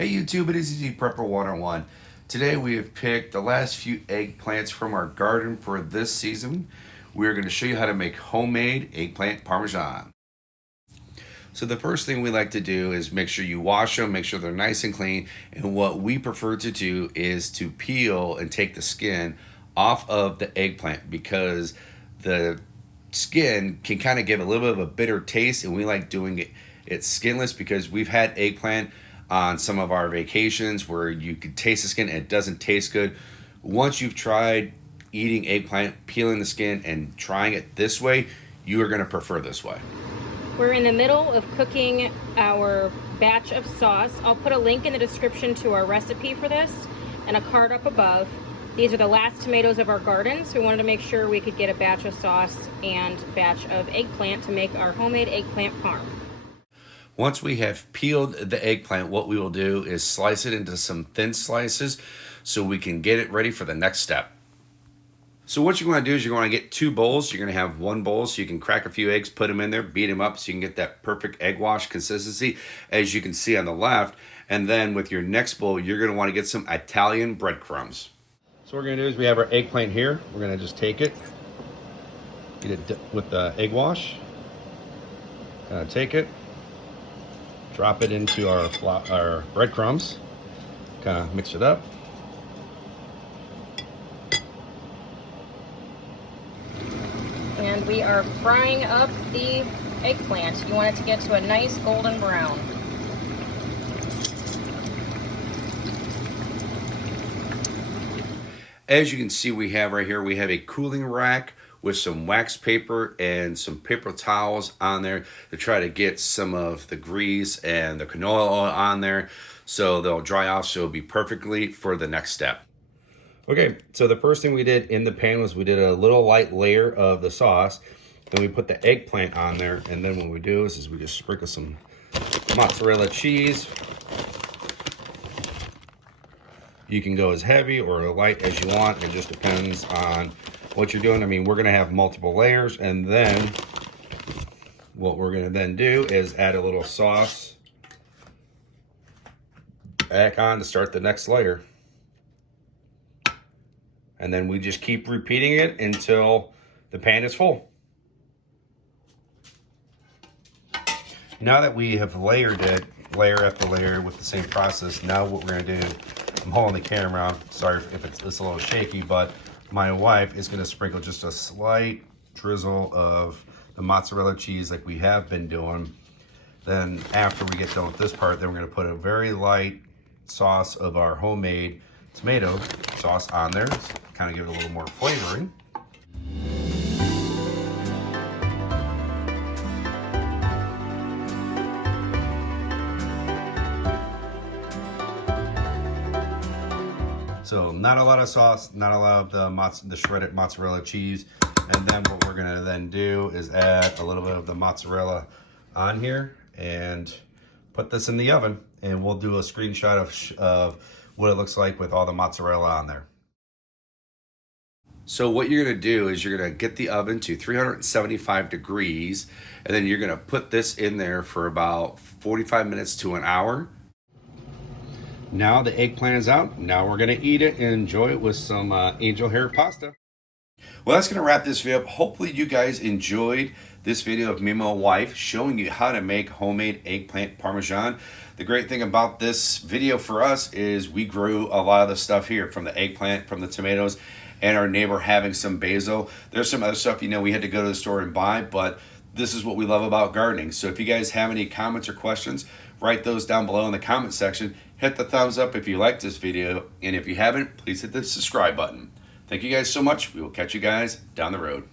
Hey YouTube, it is Easy Prepper 101. Today we have picked the last few eggplants from our garden for this season. We are going to show you how to make homemade eggplant parmesan. So the first thing we like to do is make sure you wash them, make sure they're nice and clean. And what we prefer to do is to peel and take the skin off of the eggplant because the skin can kind of give a little bit of a bitter taste, and we like doing it skinless because we've had eggplant on some of our vacations where you could taste the skin and it doesn't taste good. Once you've tried eating eggplant, peeling the skin and trying it this way, you are going to prefer this way. We're in the middle of cooking our batch of sauce. I'll put a link in the description to our recipe for this and a card up above. These are the last tomatoes of our garden, so we wanted to make sure we could get a batch of sauce and batch of eggplant to make our homemade eggplant parm. Once we have peeled the eggplant, what we will do is slice it into some thin slices so we can get it ready for the next step. So what you're going to do is you're going to get two bowls. You're going to have one bowl so you can crack a few eggs, put them in there, beat them up so you can get that perfect egg wash consistency as you can see on the left. And then with your next bowl, you're going to want to get some Italian breadcrumbs. So what we're going to do is we have our eggplant here. We're going to just take it, get it with the egg wash. Take it. Drop it into our breadcrumbs, kind of mix it up. And we are frying up the eggplant. You want it to get to a nice golden brown. As you can see, we have right here, we have a cooling rack with some wax paper and some paper towels on there to try to get some of the grease and the canola oil on there so they'll dry off, so it'll be perfectly for the next step. Okay, so the first thing we did in the pan was we did a little light layer of the sauce, then we put the eggplant on there, and then what we do is we just sprinkle some mozzarella cheese. You can go as heavy or light as you want. It just depends on what you're doing. I mean, we're going to have multiple layers, and then what we're going to then do is add a little sauce back on to start the next layer. And then we just keep repeating it until the pan is full. Now that we have layered it, layer after layer with the same process, now what we're going to do, I'm holding the camera, sorry if it's a little shaky, but my wife is going to sprinkle just a slight drizzle of the mozzarella cheese like we have been doing. Then after we get done with this part, then we're going to put a very light sauce of our homemade tomato sauce on there, kind of give it a little more flavoring. So not a lot of sauce, not a lot of the shredded mozzarella cheese. And then what we're gonna then do is add a little bit of the mozzarella on here and put this in the oven. And we'll do a screenshot of what it looks like with all the mozzarella on there. So what you're gonna do is you're gonna get the oven to 375 degrees, and then you're gonna put this in there for about 45 minutes to an hour. Now the eggplant is out. Now we're going to eat it and enjoy it with some angel hair pasta. Well, that's going to wrap this video up. Hopefully you guys enjoyed this video of me and my wife showing you how to make homemade eggplant parmesan. The great thing about this video for us is we grew a lot of the stuff here, from the eggplant, from the tomatoes, and our neighbor having some basil. There's some other stuff, you know, we had to go to the store and buy, but this is what we love about gardening. So if you guys have any comments or questions, write those down below in the comment section. Hit the thumbs up if you liked this video, and if you haven't, please hit the subscribe button. Thank you guys so much. We will catch you guys down the road.